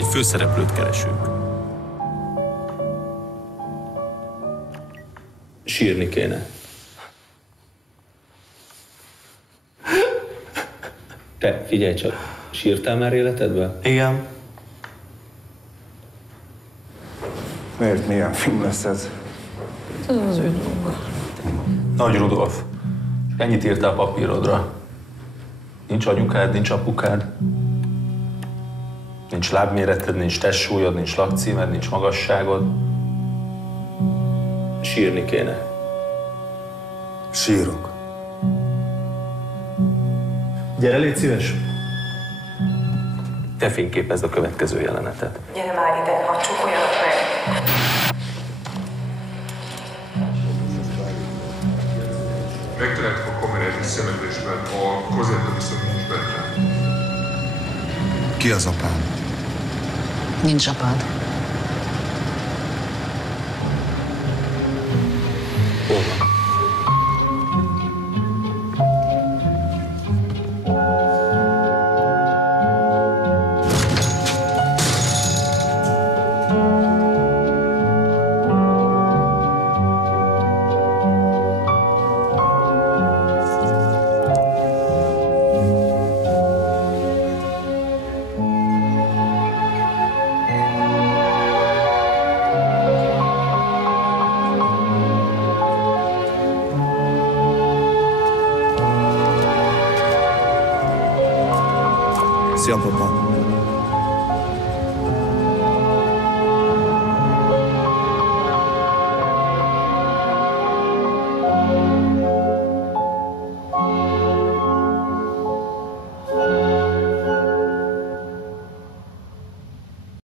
Egy főszereplőt keresünk. Sírni kéne. Te, figyelj csak, sírtál már életedben? Igen. Miért? Milyen film lesz ez? Ez az ő dolga. Nagy Rudolf, ennyit írtál papírodra. Nincs anyukád, nincs apukád. Nincs lábméreted, nincs testsúlyod, nincs lakcímed, nincs magasságod. Sírni kéne. Sírok. Gyere, légy szíves. Te fényképezd a következő jelenetet. Gyere már ide, hadd csókoljanak meg! Megtaláltuk a kamerát és szemedésben, a kazetta viszont nincs benne. Ki az apám? Nincs apád. Hol van? Szia, papa.